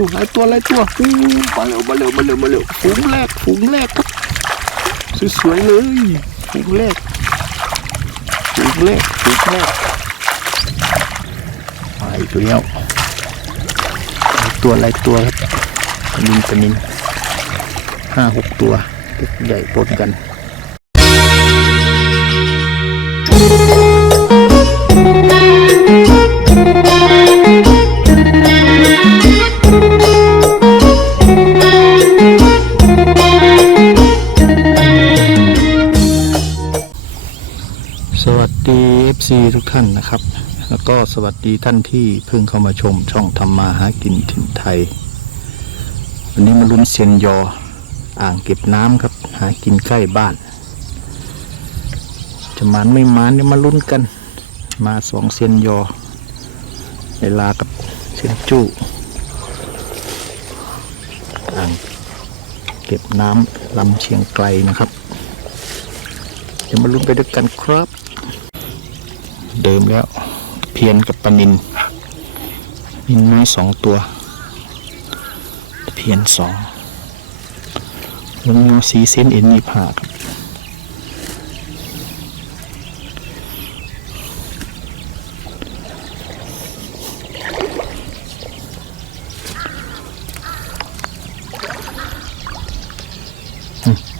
อ้หายตัวหลายตัวอู้มาเร็วมาเร็วมาเร็วมาเร็วฝูงแรกฝูงแรกครับสวยๆเลยฝูงแรกฝูงแรกฝูงแรกมาอีกแล้วหลายตัวหลายตัวครับนินปลานินห้าหกตัวตัวใหญ่ปนกันส FC ทุกท่านนะครับ แล้วก็สวัสดีท่านที่เพิ่งเข้ามาชมช่องทำมาหากินถิ่นไทย วันนี้มาลุ้นเซียนยอ อ่างเก็บน้ำครับ หากินใกล้บ้าน จะมันไม่มันเนี่ยมาลุ้นกัน มาสองเซียนยอ เวลากับเซียนจู้อ่างเก็บน้ำลำเชียงไกลนะครับเดี๋ยวมาลุ้นไปด้วยกันครับ เดิมแล้ว เพียนกับปนินนินน้อยสองตัว เพียนสองลงมาสีเส้นเอ็นยี่ห้าครับ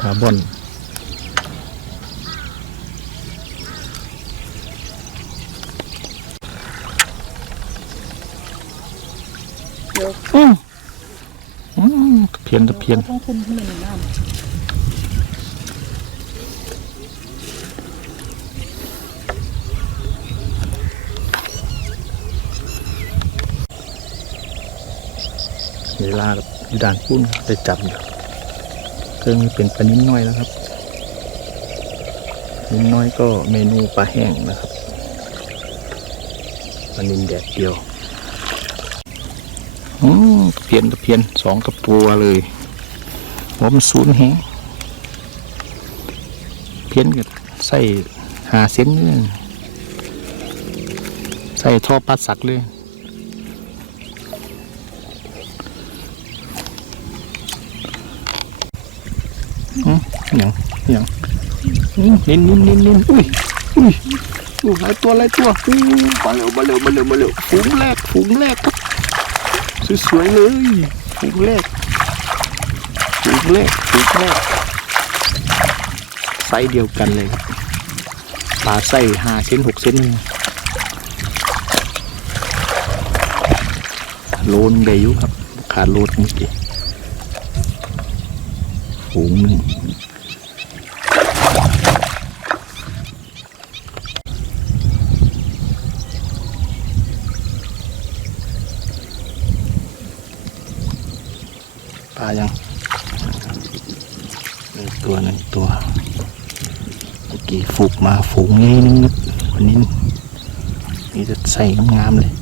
คาร์บอน อืมอืมตะเพียนตะเพียนต้องคุมให้มันน้เวลากับด่านปุ้นไปจับอยู่เครื่องเป็นปลานิ้นน้อยแล้วครับ นิ้นน้อยก็เมนูปลาแห้งนะครับปลานินแดดเดียว ตะเพียนตะเพียนสองกระตัวเลยหัวมันศูนย์แฮงเพียนกับใส่หาเส้นนี่ใส่ท่อปลาสักเลยอืมย่างอย่างนินนินนินนินอุ้ยอุ้ยอุ้ยหลายตัวหลายตัวอู้มาเร็วมาเร็วมาเร็วมาเร็วฝูงแรกฝูงแรกครับ สวยๆเลยฝูงแรกฝูงแรกฝูงแรกไซส์เดียวกันเลยครับปลาไส้ห้าเซนหกเซนโลนได้อยู่ครับ ขาดโลนเมื่อกี้ฝูงหนึ่ง ยังหนึ่งตัวหนึ่งตัวเมื่อกี้ฝูกมาฝูงนี้นึงนึกวันนี้นี่จะใส่งามเลย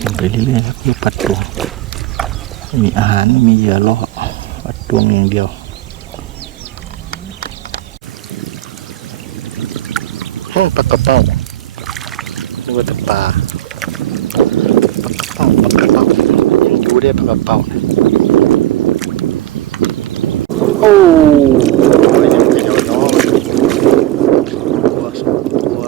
กินไปเรื่อยๆครับลูกปัดตวงมีอาหารมีเหยื่อล่อปัดตวงอย่างเดียวโอ้ปลากระเป้า กว่าแต่ปลาปลากระเป้าปลากระเป้ายังอยู่ได้ปลากระเป๋าเนี่ยโอ้ยยังไม่โดนน้องตัวสองตัว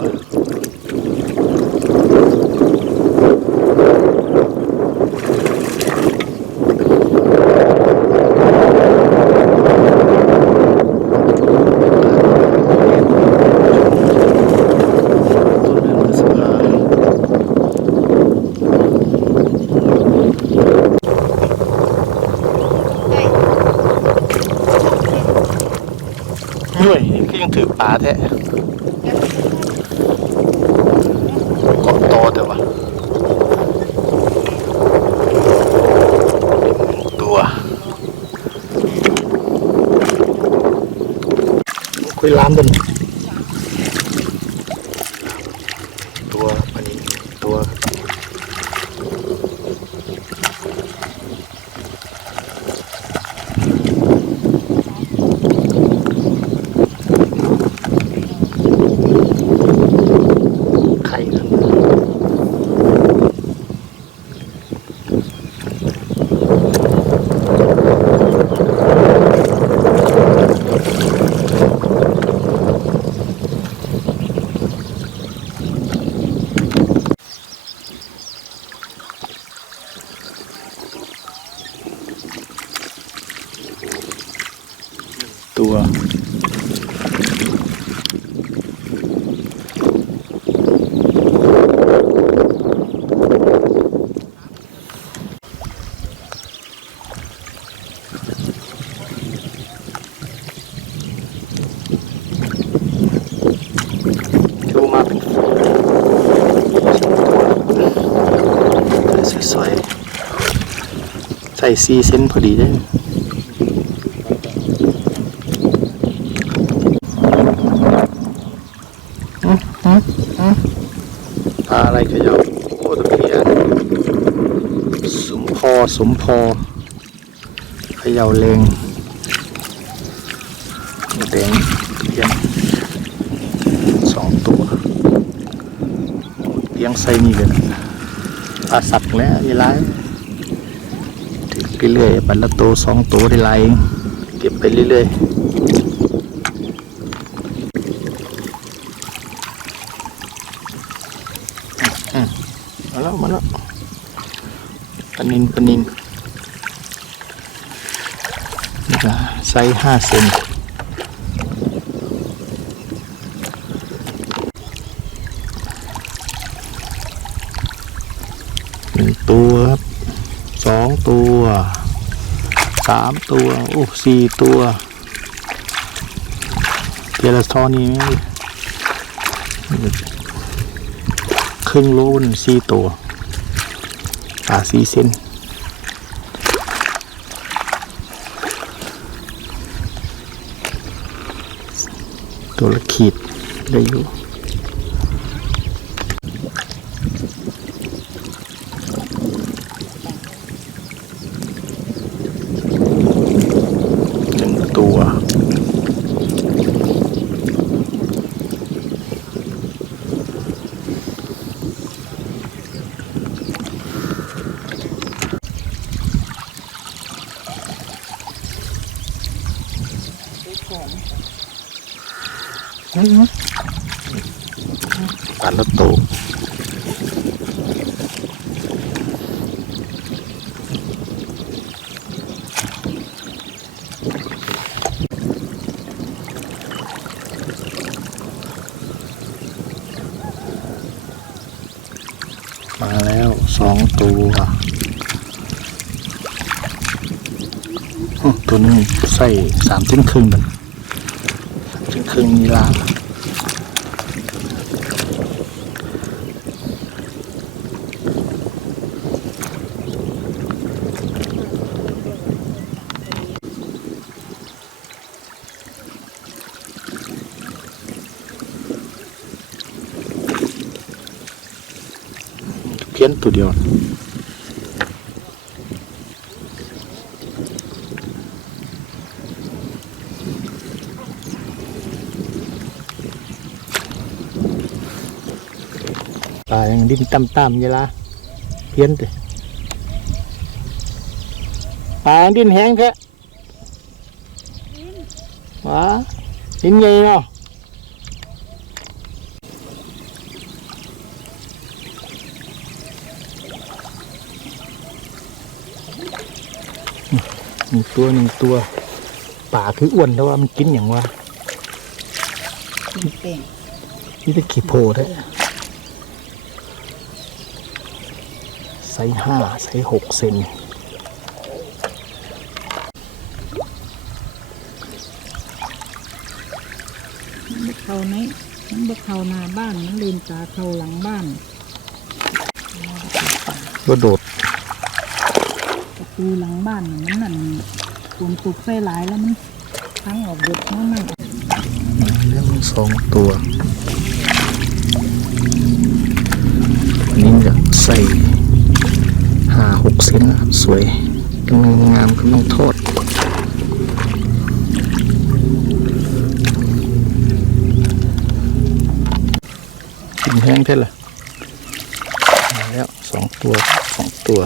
ต้นเดือนพฤษภาหน่วยนี่ก็ยัง ถือปลาแท้เกาะโตแต่ว่ะตัว คุยล้ามบน ตัวอันนี้ตัว ส่ซีเซนพอดีได้อื้อหืออื้อปลาอะไรเขยับโอ้ตะเพียนสมพอสมพอเขย่าเลงแดงเพียนสองตัวเลี้ยงไส้นี่เลยนะปลาสักแล้วยีไรถึงไป เรื่อยปันละตัวสองตัวได้ไรเองเก็บไปเรื่อยๆมาแล้วมาแล้วปนินปนินไซส์ห้าเซน หนึ่งตัวครับสองตัว สามตัวโอ้สี่ตัวเจลาทอนี่ไหมครึ่งโลนสี่ตัวปลาสี่เส้นตัวละขีดได้อยู่ หนึ่งตัว ปลาละโตมาแล้ว สองตัวตัวนี้ใส่สามชิ้นครึ่งมันสามชิ้นครึ่งนี่ละ พี้ยนตัวเดียวปลายังดิ้นต่ำๆอยู่ละเพี้ยนติปลายังดิ้นแห้งแท้ว้าดิ้นใหญ่เนาะ นึ่งตัวหนึ่งตัว ป่าคืออ้วนแต่ว่ามันกินอย่างว่าเป่งนี่จะขี้โพได้ไซส์ห้าไซส์หกเซนมันบ่เข้าในมันบ่เข้าหน้าบ้านมันเล่นตาเข้าหลังบ้านก็โดดประ ตูหลังบ้านน่มันนั่นฝนตกใส่หลายแล้วมันทั้งออกเบิดมาใหม่เรื่องสองตัวอันนี้จะใส่ห้าหกเซนนสวยกำลังงามกำลังทอดกินแห้งเท่าไหร่มาแล้วสองตัวสองตัว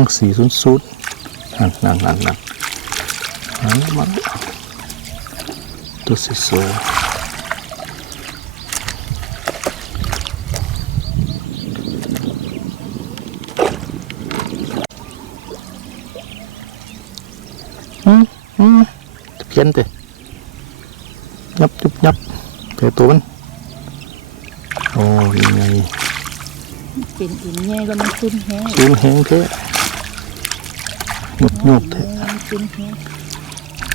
จ้างสีสุนสุดนั่นนั่นนั่นนั่นมาแล้วมาแล้วตัวสวยๆอืมอืมจะเพี้ยนเตะยับยับยับเผื่อตัวมันโอ้ยังไงเป็นอินใหญ่แล้วมันซึมแห้งซูมแห้งแท้ห ยบหยบแท้มันซึมแห้ง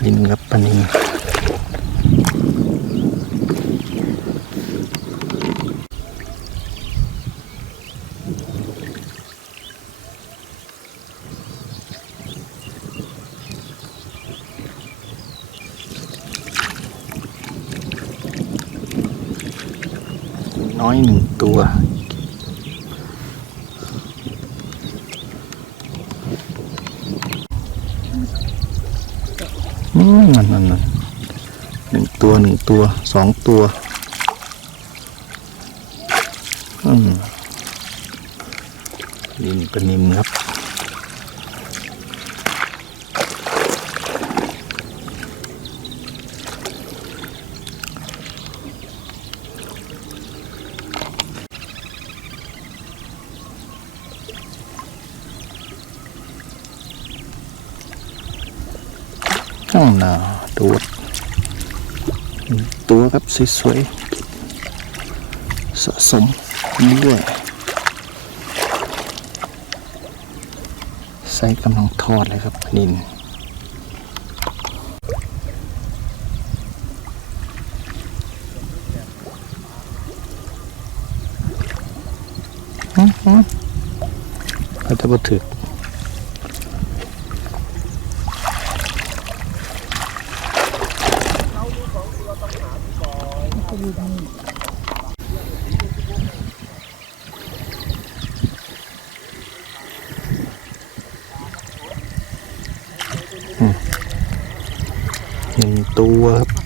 ดินกับปนินน้อยหนึ่งตัว อืมนั่นนั่นนั่นหนึ่ง ตัวหนึ่งตัวสองตัวอืมดินปลานิมครับข้างหน้าดูด ตัวครับสวยๆสะสมเรื่อยใส่กำลังทอดเลยครับนินอืมอืมเขาจะมาถึกมั อยู่ตรงนี้หนึ่งตัวครับ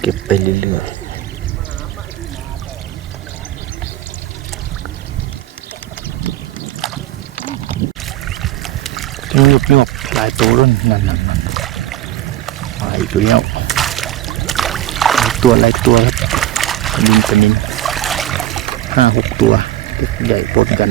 เก็บไปเรื่อยๆยังหยุบหยบหลายตัวรุ่ นั่นนั่นนั่นมาอีกแล้วตัวอะไรตัวครับปนินปลานินห้าหกตัว ใหญ่ปนกัน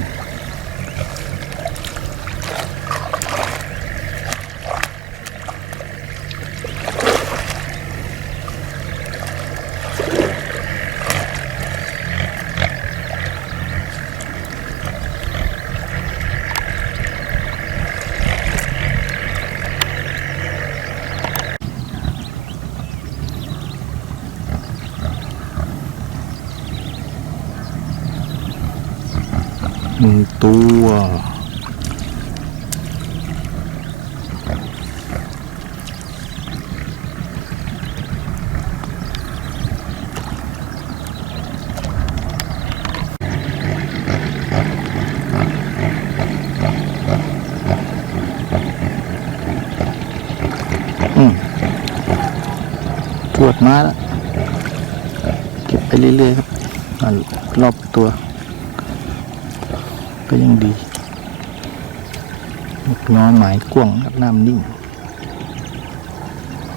มาแล้วเก็บไปเรื่อยๆครับรอบตัว ก็ยังดีนกน้อหมายกว้งครับน้ำนิ่ง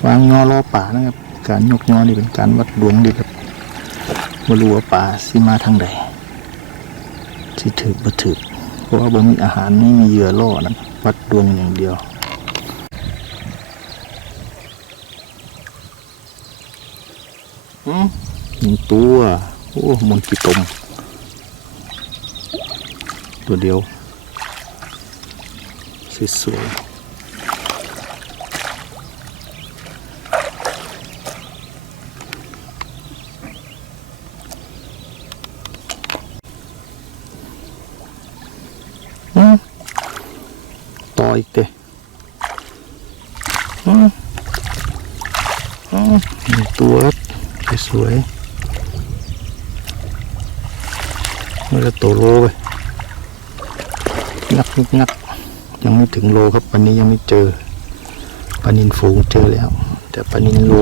วางงอรอป่านะครับ การยกงอนี่เป็นการวัดดวงดีครับว่ารู้ว่าป่าสิมาทางใดสิถือบ่ถือเพราะว่าบ่มีอาหารไม่มีเหยื่อล่อนั้นวัดดวงอย่างเดียว อืม หนึ่งตัว โอ้มนต์กี่ตม ตัวเดียว สวยๆอืมต่ออีกเตะอืมอืมหนึ่งตัวครับ สวยๆนี่ละตัวโลไปงักงักงักยังไม่ถึงโลครับวันนี้ยังไม่เจอปลานินฝูงเจอแล้ว แต่ปลานินโล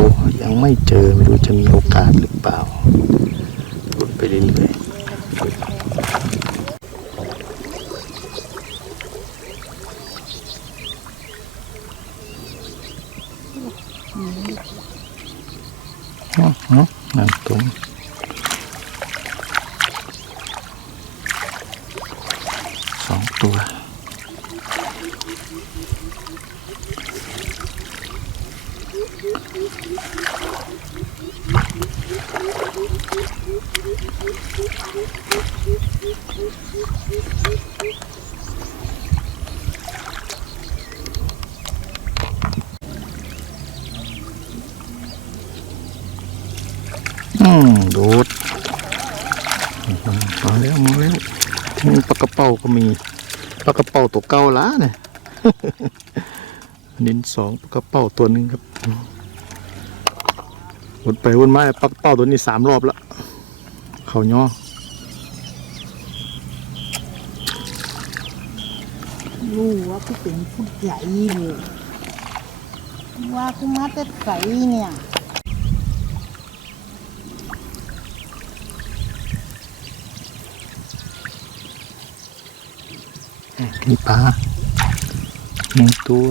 ยังไม่เจอไม่รู้จะมีโอกาสหรือเปล่าลุ้นไปเรื่อยๆอ๋อ อ๋อนั่น โดดมาแล้วมาแล้วนี่ปลากระเป๋าก็มีปลากระเป๋าตัวเก่าล้าเนี่ยนินสองปลากระเป๋าตัวหนึ่งครับวนไปวนมาปลากระเป๋าตัวนี้สามรอบแล้วเขาย่อรู้ว่ากูเป็นผู้ใหญ่เลยว่ากูมาแต่ใสเนี่ย มีปลาหนึ่งตัว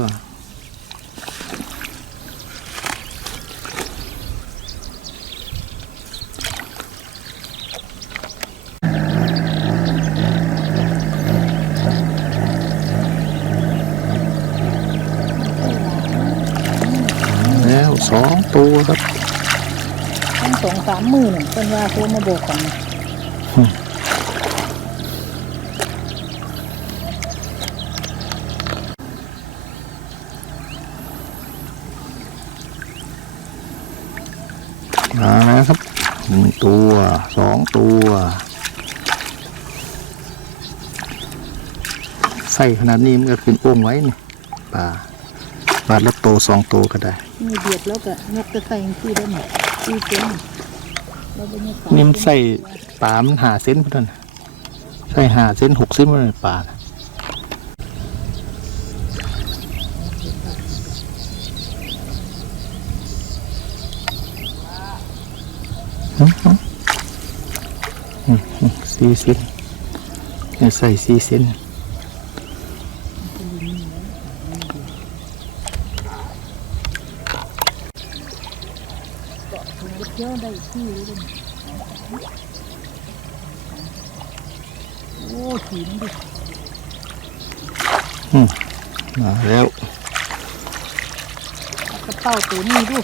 แล้วสองตัวครับตั้งสองสามหมื่นน่ะเป็นว่าโทรมาบอกกัน มาแล้วครับหนึ่งตัวสองตัวใส่ขนาดนี้มันก็ขึ้นโอ่งไว้นี่ปลาปลาละโตสองตัวก็ได้มีเดียดแล้วก็นกกระใส่ที่ได้หมดที่เต็มแล้วบรรยากาศนี่มันใส่ปลามันหาเส้นพุ่นนะใส่หาเส้นหกเส้นพุ่นนะปลาน่ะอื้อหืออื้อหือสี่เส้นเนี่ยใส่สี่เส้น ที่ยวได้ที่เลยโอ้สีมันดิมาแล้วกระเป๋าตัวนี้ดู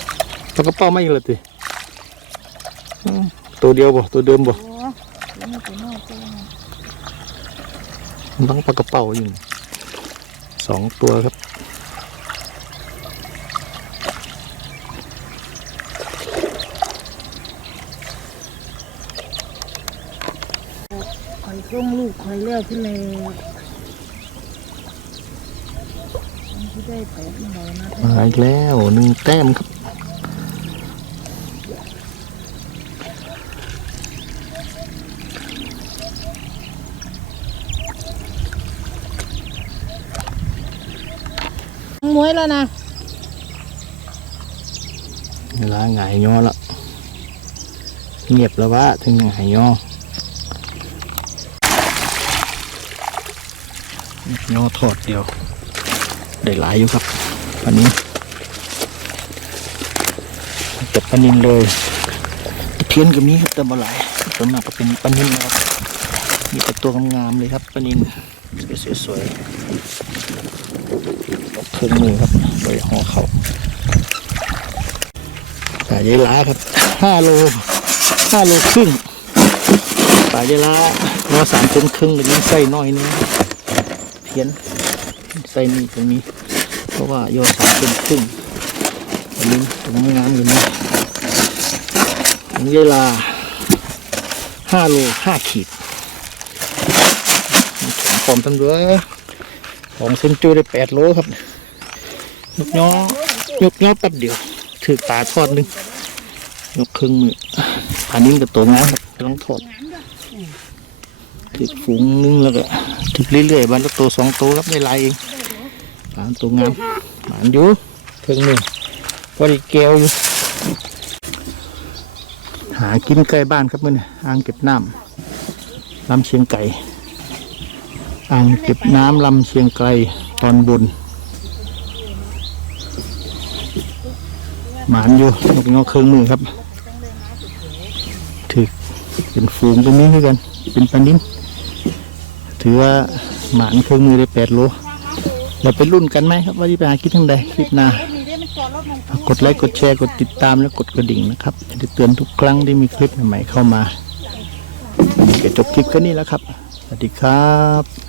ปลากระเป๋าไม่อีกและติอื้อตัวเดียวบ่ตัวเดิมบ่โอ้ตัวนี้ตัวนอกก็ว่ามันต้องปลากระเป๋าอยู่สองตัวครับ คอย ส่งลูกคอยเลี้ยวขึ้นเลยมันที่ได้ไปที่ไหนนะมาอีกแล้วหนึ่งแต้มครับมวยแล้วนะเวลาหงายย่อแล้วเงียบแล้ววะถึงหงายย่อ ยอถอดเดียว ได้หลายอยู่ครับวันนี้จับปลานินเลยเพียนก็มีครับแต่บ่หลายส่วนมากก็เป็นปลานินนะครับมีแต่ตัวงามๆเลยครับปลานินสวยๆเครื่องมือครับโดยห่อเขาปลาเยลาครับห้าโลห้าโลครึ่งปลาเยลาเนาะสามเซนครึ่งแต่นี้ใส่น้อยนึงียนใส่นี่ตรงนี้ เพราะว่าโยสามเซนครึ่งอันนี้ตรงงามอยู่นี่ของเยลาห้าโลห้าขีดของปลอมทั้งด้วยของเซนจูได้แปดโลครับยกย้อยกย้อแป๊บเดียวถือปลาทอดหนึงยกครึ่งมือปลานิ่มกับตัวงามครับต้องทอด ถือฝูงนึงแล้วก็ถือเรื่อยๆวันละตัวสองตัวครับได้หลายเองปลาตัวงามหมานอยู่ครึ่งหนึ่งพอดีเกลียวอยู่ หากินใกล้บ้านครับมื่อนี้อ่างเก็บน้ำลำเชียงไก่อ่างเก็บน้ำลำเชียงไกลตอนบนหมานอยู่นกเงาเครื่องมือครับถือเป็นฝูงตรงนี้ด้วยกัน เป็นปันนิ้น ถือว่าหมานเครื่องมือได้แปดโลเราไปรุ่นกันไหมครับ ว่าที่ไปหาคิดทั้งใดคลิปหน้ากดไลค์กดแชร์กดติดตามและกดกระดิ่งนะครับจะได้เตือนทุกครั้งที่มีคลิปใหม่ๆเข้ามาวันนี้ก็จบคลิปแค่นี้แล้วครับ สวัสดีครับ